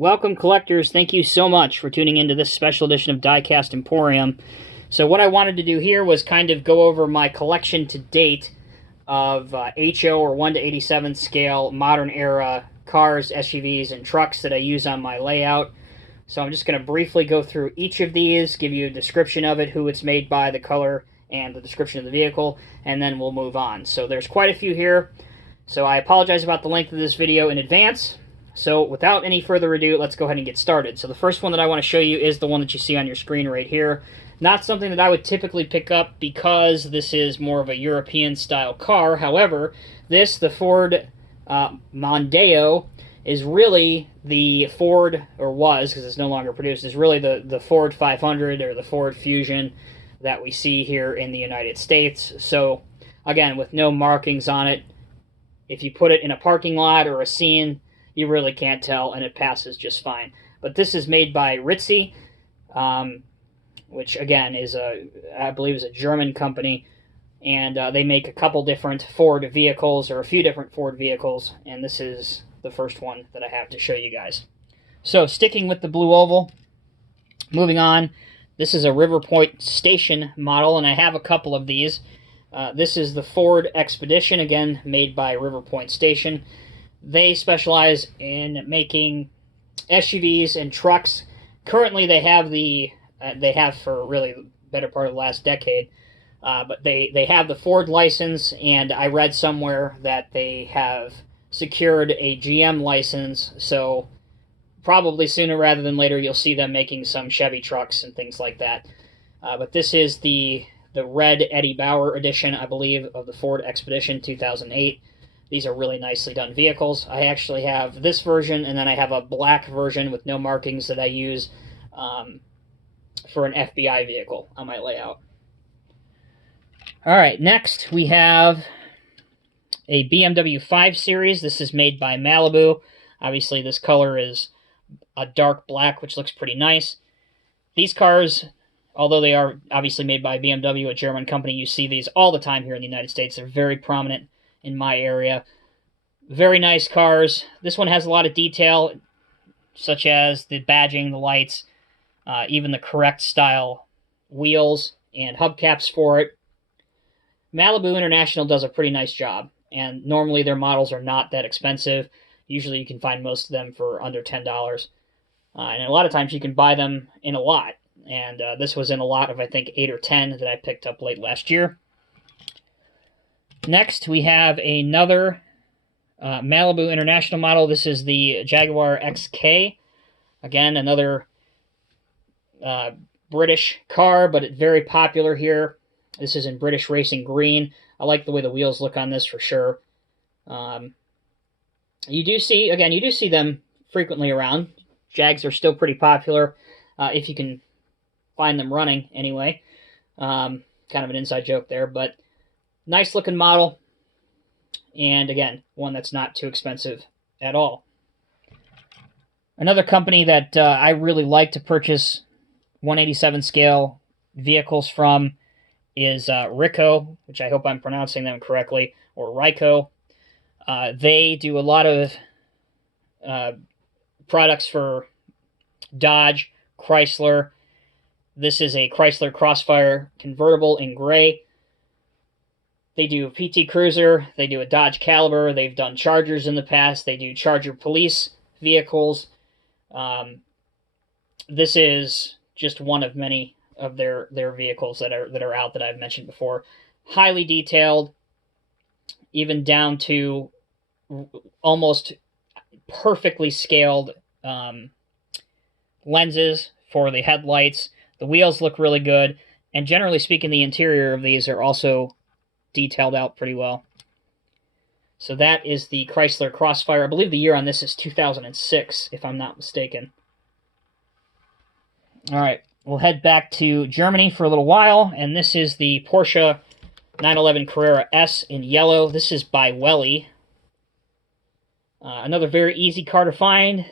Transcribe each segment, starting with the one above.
Welcome, collectors. Thank you so much for tuning into this special edition of Diecast Emporium. So what I wanted to do here was kind of go over my collection to date of HO or 1 to 87 scale modern era cars, SUVs, and trucks that I use on my layout. So I'm just going to briefly go through each of these, give you a description of it, who it's made by, the color, and the description of the vehicle, and then we'll move on. So there's quite a few here, so I apologize about the length of this video in advance. So without any further ado, let's go ahead and get started. So the first one that I want to show you is the one that you see on your screen right here. Not something that I would typically pick up because this is more of a European style car. However, this, the Ford Mondeo, is really the Ford, or was, because it's no longer produced, is really the Ford 500 or the Ford Fusion that we see here in the United States. So again, with no markings on it, if you put it in a parking lot or a scene, you really can't tell, and it passes just fine. But this is made by Ritzy, which again is I believe is a German company, and they make a couple different Ford vehicles, or a few different Ford vehicles, and this is the first one that I have to show you guys. So sticking with the blue oval, moving on, this is a River Point Station model, and I have a couple of these. This is the Ford Expedition, again made by River Point Station. They specialize in making SUVs and trucks. Currently, they have for really the better part of the last decade, but they have the Ford license, and I read somewhere that they have secured a GM license, so probably sooner rather than later you'll see them making some Chevy trucks and things like that. But this is the red Eddie Bauer edition, I believe, of the Ford Expedition 2008. These are really nicely done vehicles. I actually have this version, and then I have a black version with no markings that I use for an FBI vehicle on my layout. All right, next we have a BMW 5 Series. This is made by Malibu. Obviously, this color is a dark black, which looks pretty nice. These cars, although they are obviously made by BMW, a German company, you see these all the time here in the United States. They're very prominent in my area. Very nice cars. This one has a lot of detail, such as the badging, the lights, even the correct style wheels and hubcaps for it. Malibu International does a pretty nice job, and normally their models are not that expensive. Usually you can find most of them for under $10. And a lot of times you can buy them in a lot. And this was in a lot of, I think, 8 or 10 that I picked up late last year. Next, we have another Malibu International model. This is the Jaguar XK. Again, another British car, but it's very popular here. This is in British Racing Green. I like the way the wheels look on this for sure. You do see them frequently around. Jags are still pretty popular, if you can find them running anyway. Kind of an inside joke there, but nice looking model, and again, one that's not too expensive at all. Another company that I really like to purchase 187 scale vehicles from is Ricoh, which I hope I'm pronouncing them correctly, or Ryco. They do a lot of products for Dodge, Chrysler. This is a Chrysler Crossfire convertible in gray. They do a PT Cruiser, they do a Dodge Caliber, they've done Chargers in the past, they do Charger police vehicles. This is just one of many of their vehicles that are out that I've mentioned before. Highly detailed, even down to almost perfectly scaled lenses for the headlights. The wheels look really good, and generally speaking, the interior of these are also detailed out pretty well. So that is the Chrysler Crossfire. I believe the year on this is 2006, if I'm not mistaken. All right, we'll head back to Germany for a little while, and this is the Porsche 911 Carrera S in yellow. This is by Welly. Another very easy car to find,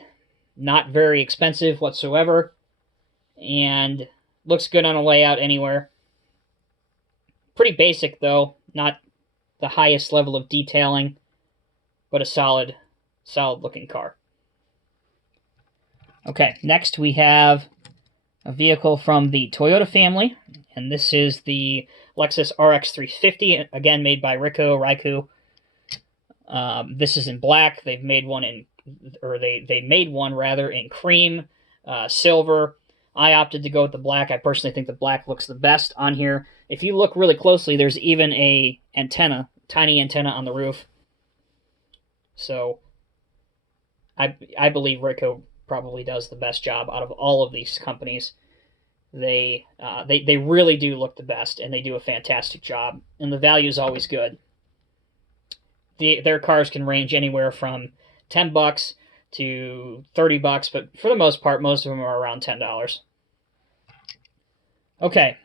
not very expensive whatsoever, and looks good on a layout anywhere. Pretty basic, though. Not the highest level of detailing, but a solid looking car. Okay, next we have a vehicle from the Toyota family, and this is the Lexus RX350, again made by Raikou. This is in black. They've made one in, or they made one rather in cream, silver. I opted to go with the black. I personally think the black looks the best on here. If you look really closely, there's even a antenna, tiny antenna on the roof. So I believe Raikou probably does the best job out of all of these companies. They really do look the best, and they do a fantastic job, and the value is always good. Their cars can range anywhere from $10 to $30, but for the most part, most of them are around $10. Okay,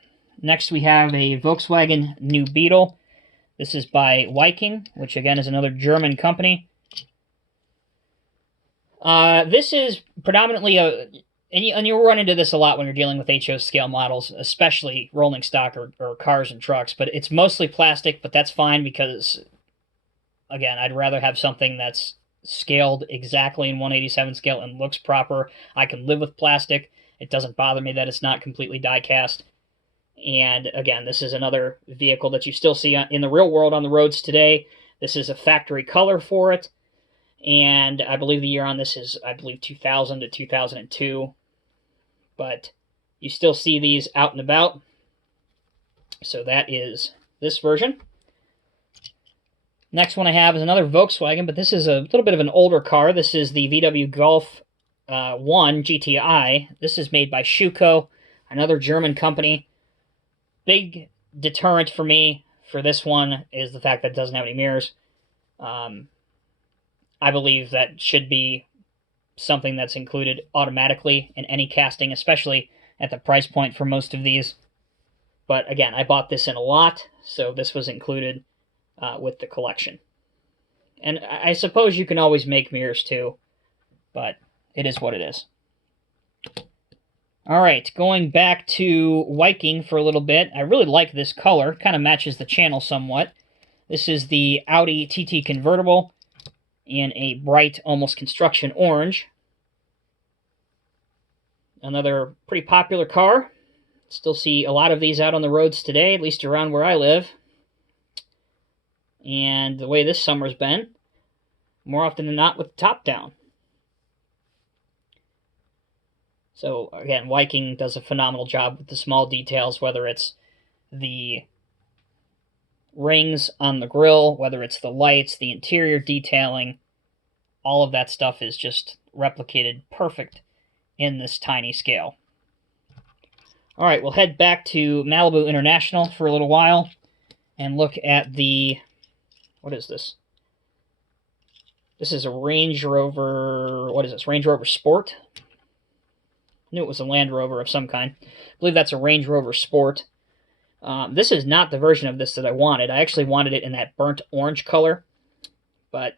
next we have a Volkswagen New Beetle. This is by Viking, which again is another German company. This is predominantly and you'll run into this a lot when you're dealing with HO scale models, especially rolling stock or cars and trucks, but it's mostly plastic, but that's fine because, again, I'd rather have something that's scaled exactly in 1/87 scale and looks proper. I can live with plastic. It doesn't bother me that it's not completely die-cast. And again, this is another vehicle that you still see in the real world on the roads today. This is a factory color for it. And I believe the year on this is, 2000 to 2002. But you still see these out and about. So that is this version. Next one I have is another Volkswagen, but this is a little bit of an older car. This is the VW Golf 1 GTI. This is made by Schuco, another German company. Big deterrent for me for this one is the fact that it doesn't have any mirrors. I believe that should be something that's included automatically in any casting, especially at the price point for most of these. But again, I bought this in a lot, so this was included with the collection. And I suppose you can always make mirrors too, but it is what it is. All right, going back to Viking for a little bit. I really like this color. Kind of matches the channel somewhat. This is the Audi TT Convertible in a bright, almost construction orange. Another pretty popular car. Still see a lot of these out on the roads today, at least around where I live. And the way this summer's been, more often than not with the top down. So again, Viking does a phenomenal job with the small details, whether it's the rings on the grille, whether it's the lights, the interior detailing. All of that stuff is just replicated perfect in this tiny scale. All right, we'll head back to Malibu International for a little while and look at the, what is this? This is a Range Rover, what is this? Range Rover Sport? I knew it was a Land Rover of some kind. I believe that's a Range Rover Sport. This is not the version of this that I wanted. I actually wanted it in that burnt orange color, but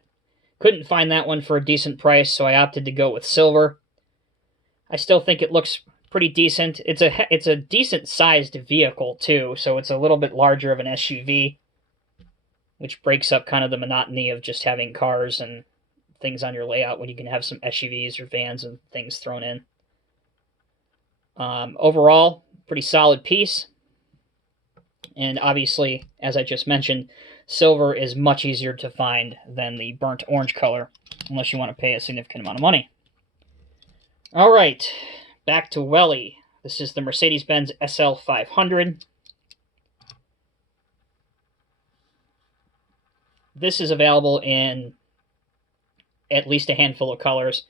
couldn't find that one for a decent price, so I opted to go with silver. I still think it looks pretty decent. It's a decent-sized vehicle, too, so it's a little bit larger of an SUV, which breaks up kind of the monotony of just having cars and things on your layout when you can have some SUVs or vans and things thrown in. Overall, pretty solid piece. And obviously, as I just mentioned, silver is much easier to find than the burnt orange color, unless you want to pay a significant amount of money. All right, back to Welly. This is the Mercedes-Benz SL 500. This is available in at least a handful of colors.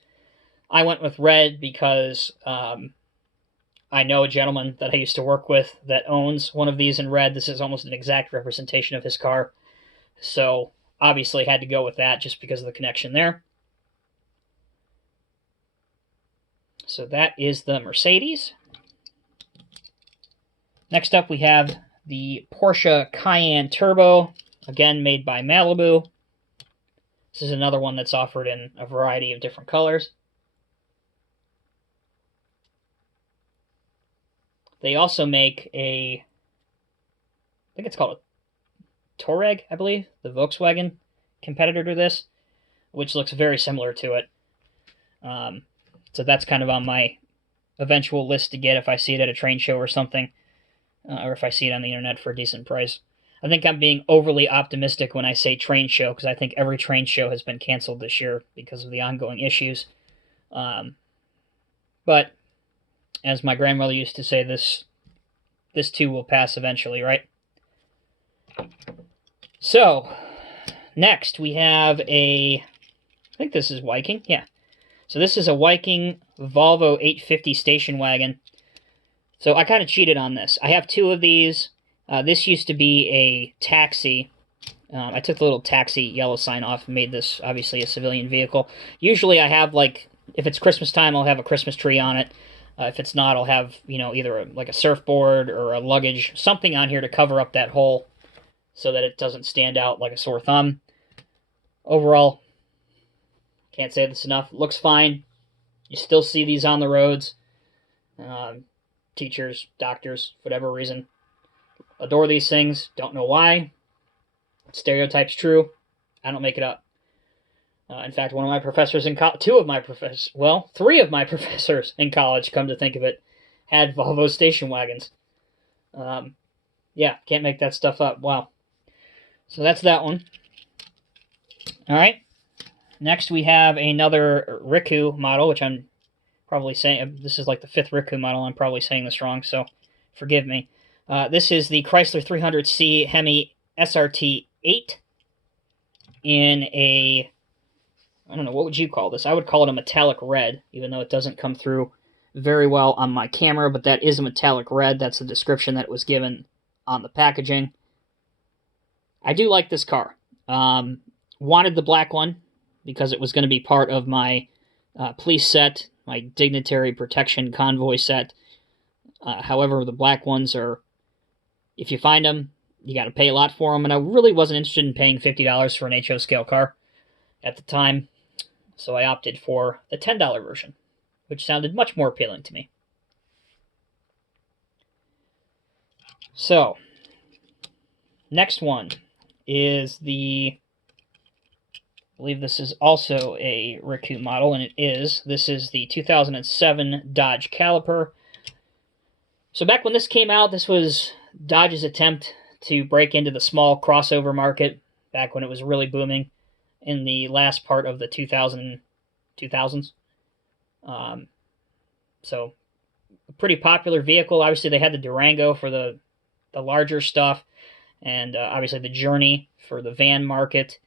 I went with red because I know a gentleman that I used to work with that owns one of these in red. This is almost an exact representation of his car. So obviously had to go with that just because of the connection there. So that is the Mercedes. Next up we have the Porsche Cayenne Turbo, again made by Malibu. This is another one that's offered in a variety of different colors. They also make a, I think it's called a Touareg, I believe, the Volkswagen competitor to this, which looks very similar to it. So that's kind of on my eventual list to get if I see it at a train show or something, or if I see it on the internet for a decent price. I think I'm being overly optimistic when I say train show, because I think every train show has been canceled this year because of the ongoing issues. But as my grandmother used to say, this too will pass eventually, right? So, next we have I think this is Viking, yeah. So this is a Viking Volvo 850 station wagon. So I kind of cheated on this. I have two of these. This used to be a taxi. I took the little taxi yellow sign off and made this, obviously, a civilian vehicle. Usually I have, like, if it's Christmas time, I'll have a Christmas tree on it. If it's not, I'll have, either like a surfboard or a luggage, something on here to cover up that hole so that it doesn't stand out like a sore thumb. Overall, can't say this enough. Looks fine. You still see these on the roads. Teachers, doctors, whatever reason, adore these things. Don't know why. Stereotype's true. I don't make it up. In fact, one of my professors in college, three of my professors in college, come to think of it, had Volvo station wagons. Yeah, can't make that stuff up. Wow. So that's that one. All right. Next, we have another Riku model, which I'm probably saying, this is like the 5th Riku model. I'm probably saying this wrong, so forgive me. This is the Chrysler 300C Hemi SRT 8 in a, I don't know, what would you call this? I would call it a metallic red, even though it doesn't come through very well on my camera, but that is a metallic red. That's the description that was given on the packaging. I do like this car. Wanted the black one because it was going to be part of my police set, my dignitary protection convoy set. However, the black ones are, if you find them, you got to pay a lot for them, and I really wasn't interested in paying $50 for an HO scale car at the time, so I opted for the $10 version, which sounded much more appealing to me. So, next one is I believe this is also a Riku model, and it is. This is the 2007 Dodge Caliper. So back when this came out, this was Dodge's attempt to break into the small crossover market, back when it was really booming in the last part of the 2000s. So, a pretty popular vehicle. Obviously, they had the Durango for the larger stuff, and obviously the Journey for the van market.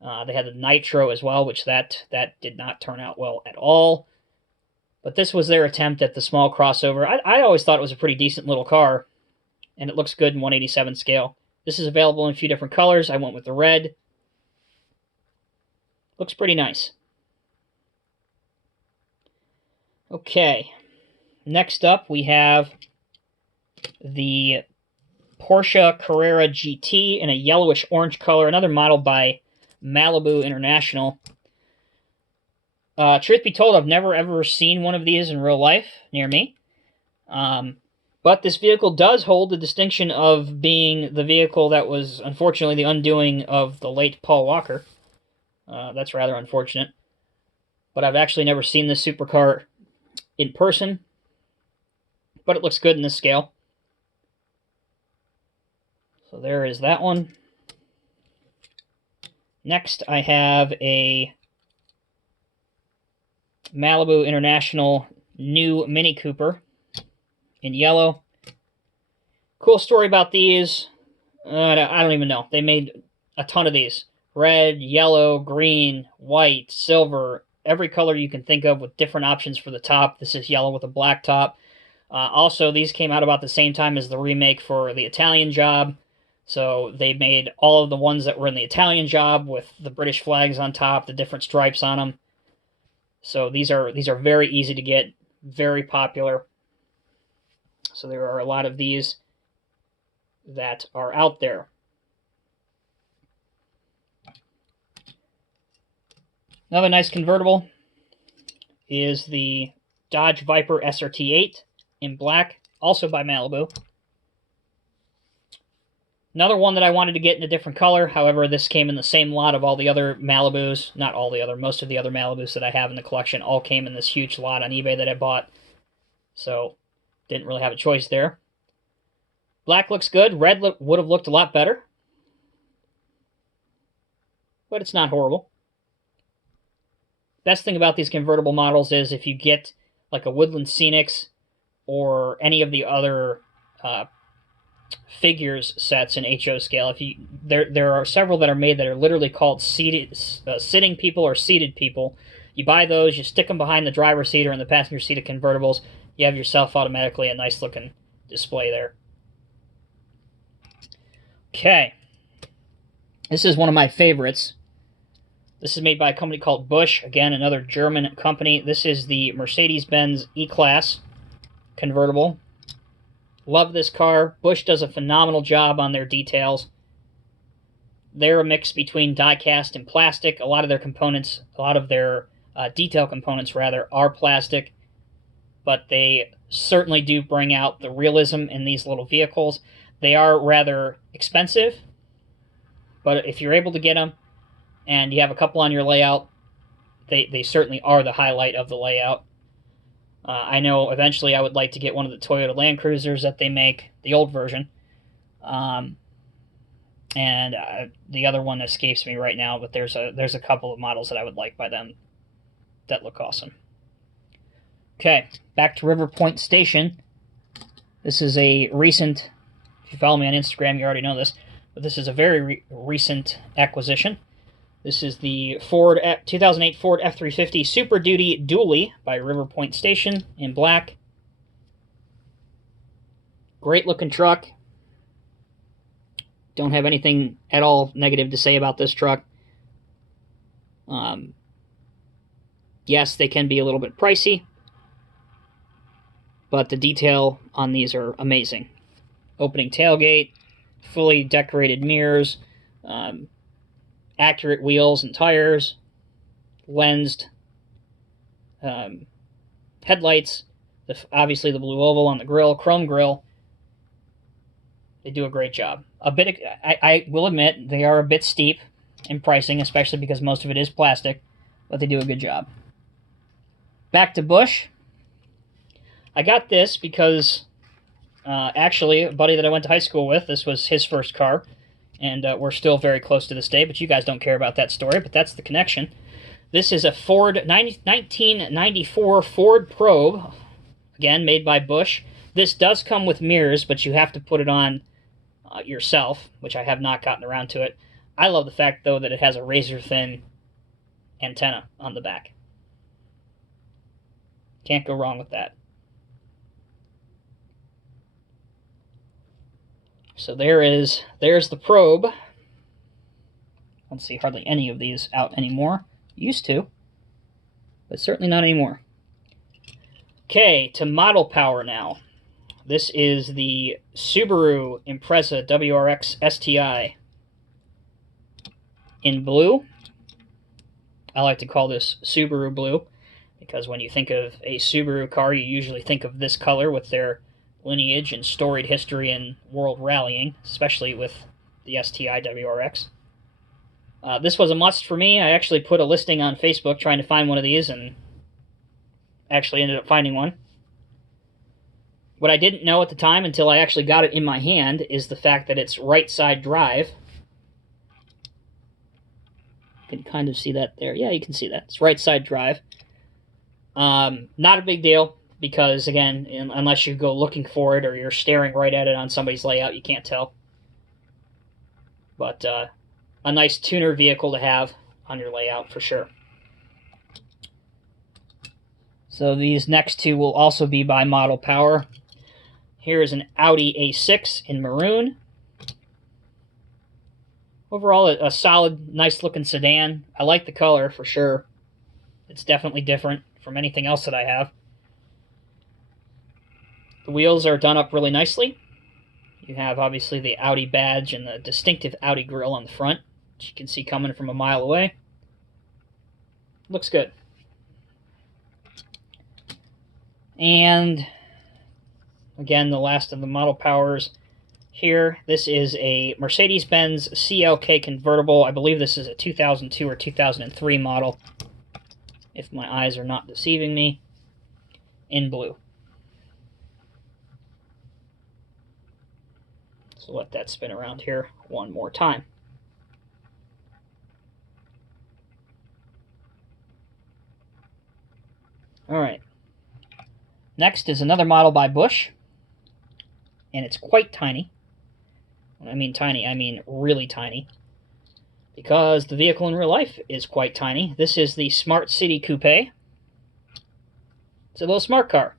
They had the Nitro as well, which that did not turn out well at all. But this was their attempt at the small crossover. I always thought it was a pretty decent little car, and it looks good in 1/87 scale. This is available in a few different colors. I went with the red. Looks pretty nice. Okay. Next up, we have the Porsche Carrera GT in a yellowish orange color, another model by Malibu International. Truth be told, I've never ever seen one of these in real life near me. But this vehicle does hold the distinction of being the vehicle that was, unfortunately, the undoing of the late Paul Walker. That's rather unfortunate. But I've actually never seen this supercar in person. But it looks good in this scale. So there is that one. Next, I have a Malibu International new Mini Cooper in yellow. Cool story about these. I don't even know. They made a ton of these. Red, yellow, green, white, silver, every color you can think of with different options for the top. This is yellow with a black top. Also, these came out about the same time as the remake for the Italian Job. So they made all of the ones that were in the Italian Job with the British flags on top, the different stripes on them. So these are very easy to get, very popular. So there are a lot of these that are out there. Another nice convertible is the Dodge Viper SRT8 in black, also by Malibu. Another one that I wanted to get in a different color. However, this came in the same lot of all the other Malibus. Not all the other, most of the other Malibus that I have in the collection all came in this huge lot on eBay that I bought. So, didn't really have a choice there. Black looks good. Red would have looked a lot better. But it's not horrible. Best thing about these convertible models is if you get like a Woodland Scenics or any of the other figures sets in HO scale, if you there are several that are made that are literally called sitting people or seated people. You buy those, you stick them behind the driver's seat or in the passenger seat of convertibles. You have yourself automatically a nice looking display there. Okay, this is one of my favorites. This is made by a company called Busch. Again, another German company. This is the Mercedes-Benz E-Class convertible. Love this car. Busch does a phenomenal job on their details. They're a mix between die-cast and plastic. A lot of their components, a lot of their detail components, rather, are plastic. But they certainly do bring out the realism in these little vehicles. They are rather expensive, but if you're able to get them and you have a couple on your layout, they certainly are the highlight of the layout. I know eventually I would like to get one of the Toyota Land Cruisers that they make, the old version. And the other one escapes me right now, but there's a couple of models that I would like by them that look awesome. Okay, back to River Point Station. This is a recent, if you follow me on Instagram, you already know this, but this is a very recent acquisition. This is the 2008 Ford F350 Super Duty Dually by River Point Station in black. Great looking truck. Don't have anything at all negative to say about this truck. Yes, they can be a little bit pricey, but the detail on these are amazing. Opening tailgate, fully decorated mirrors, accurate wheels and tires, lensed headlights, obviously the blue oval on the grill, chrome grill. They do a great job. I will admit they are a bit steep in pricing, especially because most of it is plastic, but they do a good job. Back to Busch. I got this because actually a buddy that I went to high school with, this was his first car. And we're still very close to this day, but you guys don't care about that story, but that's the connection. This is a 1994 Ford Probe, again, made by Busch. This does come with mirrors, but you have to put it on yourself, which I have not gotten around to it. I love the fact, though, that it has a razor-thin antenna on the back. Can't go wrong with that. So there's the Probe. I don't see hardly any of these out anymore. Used to, but certainly not anymore. Okay, to model power now. This is the Subaru Impreza WRX STI in blue. I like to call this Subaru blue because when you think of a Subaru car, you usually think of this color with their lineage and storied history in world rallying, especially with the STI WRX. This was a must for me. I actually put a listing on Facebook trying to find one of these and actually ended up finding one. What I didn't know at the time until I actually got it in my hand is the fact that it's right side drive. You can kind of see that there. Yeah, you can see that. It's right side drive. Not a big deal. Because, again, unless you go looking for it or you're staring right at it on somebody's layout, you can't tell. But a nice tuner vehicle to have on your layout for sure. So these next two will also be by Model Power. Here is an Audi A6 in maroon. Overall, a solid, nice-looking sedan. I like the color for sure. It's definitely different from anything else that I have. The wheels are done up really nicely. You have, obviously, the Audi badge and the distinctive Audi grille on the front, which you can see coming from a mile away. Looks good. And, again, the last of the Model Powers. here. This is a Mercedes-Benz CLK Convertible. I believe this is a 2002 or 2003 model, if my eyes are not deceiving me, in blue. So let that spin around here one more time. Alright. Next is another model by Busch, and it's quite tiny. When I mean tiny, I mean really tiny, because the vehicle in real life is quite tiny. This is the Smart City Coupe. It's a little smart car.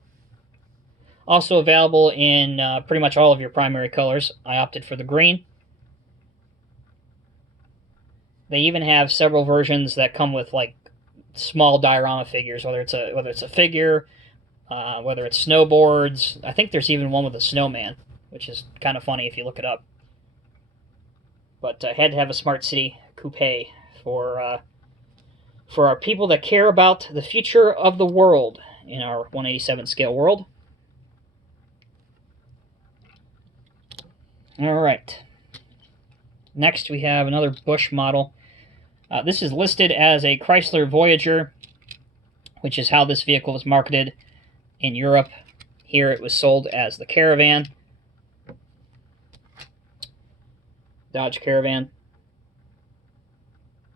Also available in pretty much all of your primary colors. I opted for the green. They even have several versions that come with like small diorama figures, whether it's a figure, whether it's snowboards. I think there's even one with a snowman, which is kind of funny if you look it up. But I had to have a Smart City Coupe for our people that care about the future of the world in our 187 scale world. All right. Next, we have another Busch model. This is listed as a Chrysler Voyager, which is how this vehicle was marketed in Europe. Here it was sold as the Caravan. Dodge Caravan.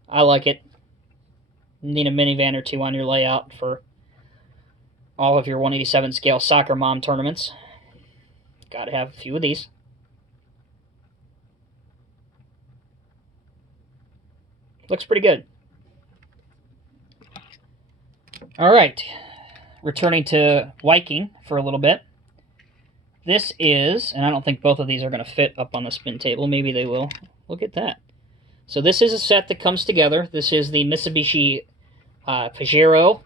I like it. Need a minivan or two on your layout for all of your 187 scale soccer mom tournaments. Gotta have a few of these. Looks pretty good. Alright, returning to Viking for a little bit. This is, and I don't think both of these are going to fit up on the spin table. Maybe they will. Look at that. So this is a set that comes together. This is the Mitsubishi Pajero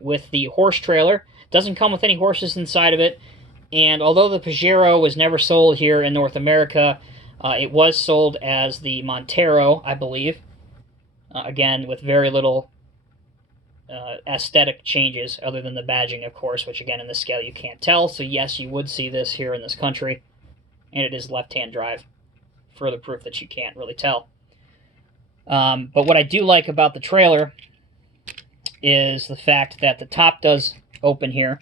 with the horse trailer. Doesn't come with any horses inside of it. And although the Pajero was never sold here in North America, it was sold as the Montero, I believe. Again, with very little aesthetic changes other than the badging, of course, which again in this scale you can't tell. So yes, you would see this here in this country, and it is left-hand drive. Further proof that you can't really tell. But what I do like about the trailer is the fact that the top does open here,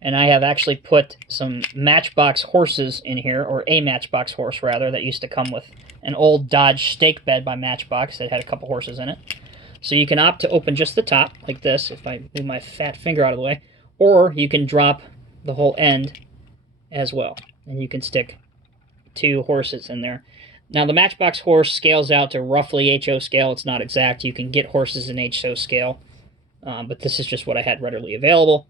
and I have actually put some Matchbox Horses in here, or a Matchbox Horse rather, that used to come with an old Dodge stake bed by Matchbox that had a couple horses in it. So you can opt to open just the top, like this, if I move my fat finger out of the way, or you can drop the whole end as well, and you can stick 2 horses in there. Now, the Matchbox Horse scales out to roughly HO scale. It's not exact. You can get horses in HO scale, but this is just what I had readily available.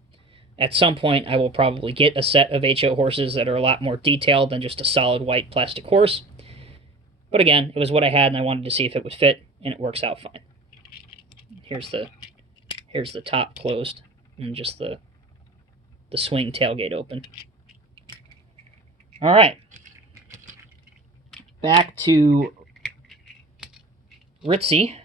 At some point, I will probably get a set of HO horses that are a lot more detailed than just a solid white plastic horse. But again, it was what I had, and I wanted to see if it would fit, and it works out fine. Here's the top closed, and just the swing tailgate open. All right. Back to Ritzy.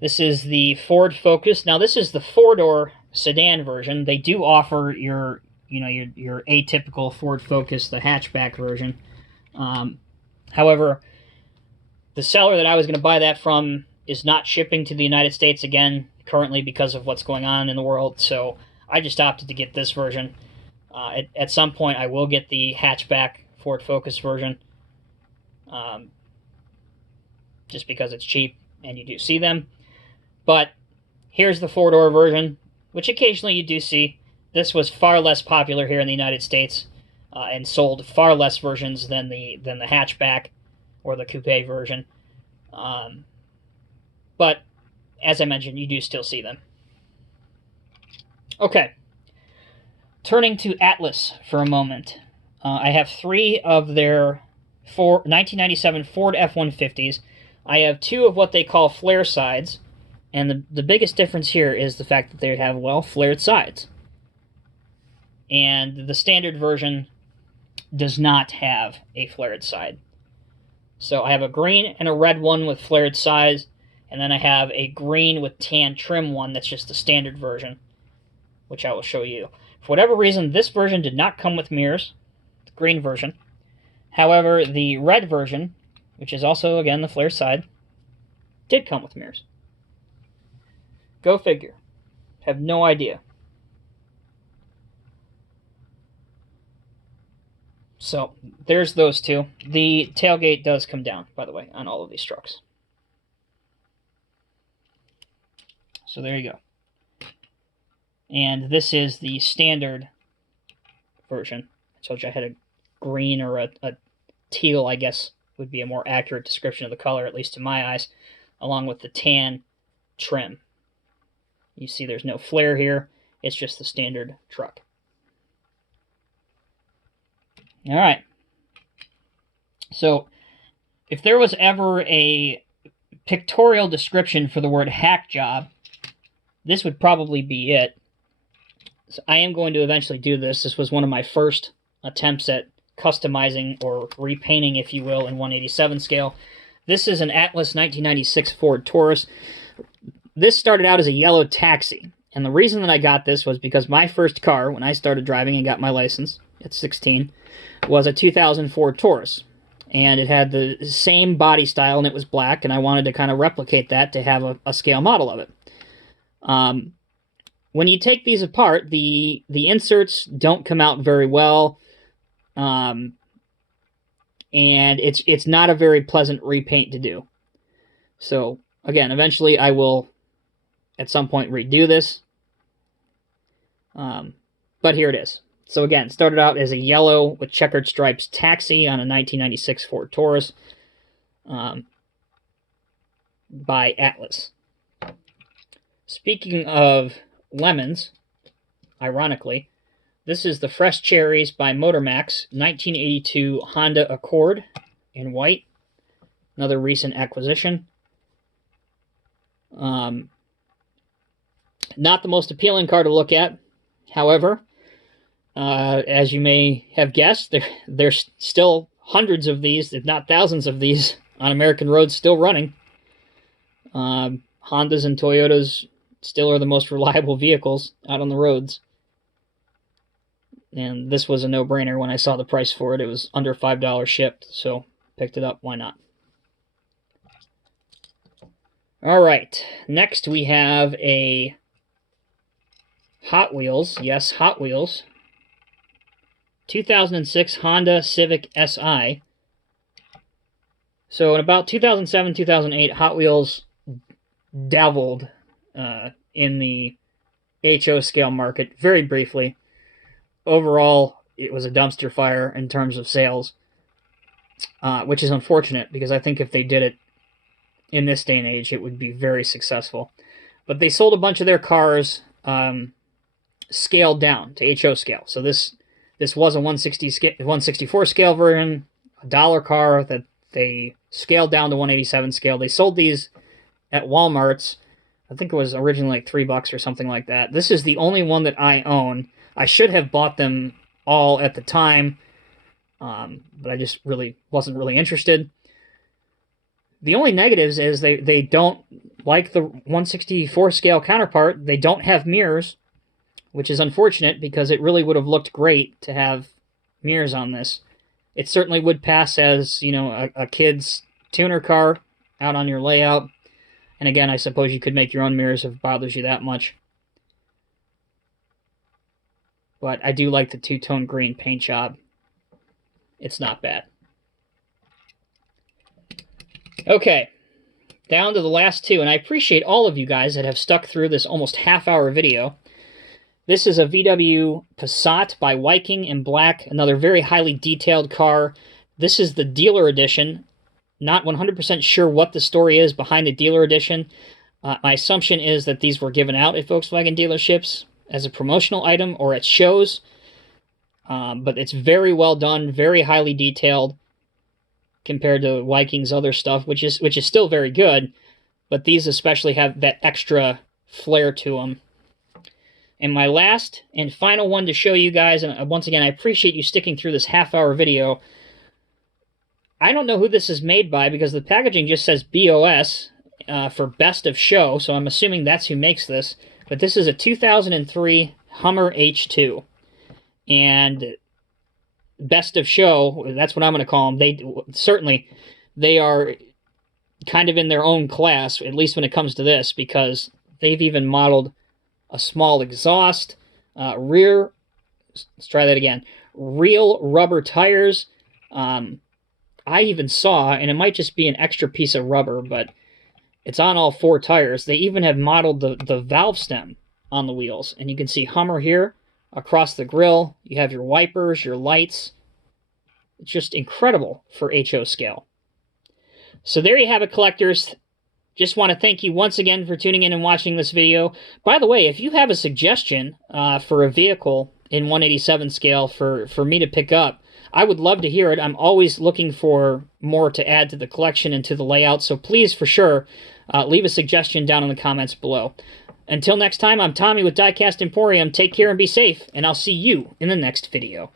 This is the Ford Focus. Now, this is the 4-door sedan version. They do offer your atypical Ford Focus, the hatchback version. However, the seller that I was going to buy that from is not shipping to the United States again currently because of what's going on in the world, so I just opted to get this version. At some point, I will get the hatchback Ford Focus version, just because it's cheap and you do see them. But here's the 4-door version, which occasionally you do see. This was far less popular here in the United States, and sold far less versions than the hatchback or the coupe version. But as I mentioned, you do still see them. Okay, turning to Atlas for a moment. I have 3 of their 1997 Ford F-150s. I have 2 of what they call flare sides, and the biggest difference here is the fact that they have, well, flared sides. And the standard version does not have a flared side. So I have a green and a red one with flared sides, and then I have a green with tan trim one that's just the standard version, which I will show you. For whatever reason, this version did not come with mirrors, the green version. However, the red version, which is also, again, the flare side, did come with mirrors. Go figure. Have no idea. So, there's those two. The tailgate does come down, by the way, on all of these trucks. So there you go. And this is the standard version. I told you I had a green or a teal, I guess, would be a more accurate description of the color, at least to my eyes, along with the tan trim. You see there's no flare here. It's just the standard truck. All right. So, if there was ever a pictorial description for the word hack job, this would probably be it. So I am going to eventually do this. This was one of my first attempts at customizing or repainting, if you will, in 1/87 scale. This is an Atlas 1996 Ford Taurus. This started out as a yellow taxi. And the reason that I got this was because my first car, when I started driving and got my license at 16, was a 2004 Taurus. And it had the same body style, and it was black, and I wanted to kind of replicate that to have a scale model of it. When you take these apart, the inserts don't come out very well, and it's not a very pleasant repaint to do. So, again, eventually I will, at some point, redo this. But here it is. So again, started out as a yellow with checkered stripes taxi on a 1996 Ford Taurus by Atlas. Speaking of lemons, ironically, this is the Fresh Cherries by Motormax 1982 Honda Accord in white. Another recent acquisition. Not the most appealing car to look at. However, as you may have guessed, there's still hundreds of these, if not thousands of these, on American roads still running. Hondas and Toyotas still are the most reliable vehicles out on the roads. And this was a no-brainer when I saw the price for it. It was under $5 shipped, so picked it up. Why not? All right. Next we have a Hot Wheels. Yes, Hot Wheels. 2006 Honda Civic Si. So in about 2007, 2008, Hot Wheels dabbled in the HO scale market very briefly. Overall, it was a dumpster fire in terms of sales, which is unfortunate because I think if they did it in this day and age, it would be very successful. But they sold a bunch of their cars scaled down to HO scale. So this was a 164 scale version, a dollar car that they scaled down to 187 scale. They sold these at Walmart's. I think it was originally like $3 or something like that. This is the only one that I own. I should have bought them all at the time, but I just wasn't really interested. The only negatives is they don't, like the 164 scale counterpart, they don't have mirrors, which is unfortunate because it really would have looked great to have mirrors on this. It certainly would pass as, you know, a kid's tuner car out on your layout. And again, I suppose you could make your own mirrors if it bothers you that much. But I do like the two-tone green paint job. It's not bad. Okay, down to the last two, and I appreciate all of you guys that have stuck through this almost half-hour video. This is a VW Passat by Viking in black, another very highly detailed car. This is the dealer edition. Not 100% sure what the story is behind the dealer edition. My assumption is that these were given out at Volkswagen dealerships as a promotional item or at shows. But it's very well done, very highly detailed compared to Viking's other stuff, which is still very good. But these especially have that extra flair to them. And my last and final one to show you guys, and once again, I appreciate you sticking through this half-hour video. I don't know who this is made by because the packaging just says BOS for Best of Show, so I'm assuming that's who makes this. But this is a 2003 Hummer H2. And best of show. That's what I'm going to call them. They are kind of in their own class, at least when it comes to this, because they've even modeled a small exhaust, let's try that again, real rubber tires. I even saw, and it might just be an extra piece of rubber, but it's on all 4 tires. They even have modeled the valve stem on the wheels, and you can see Hummer here across the grill. You have your wipers, your lights. It's just incredible for HO scale. So there you have it, collectors. Just want to thank you once again for tuning in and watching this video. By the way, if you have a suggestion for a vehicle in 1/87 scale for me to pick up, I would love to hear it. I'm always looking for more to add to the collection and to the layout, so please, for sure, leave a suggestion down in the comments below. Until next time, I'm Tommy with Diecast Emporium. Take care and be safe, and I'll see you in the next video.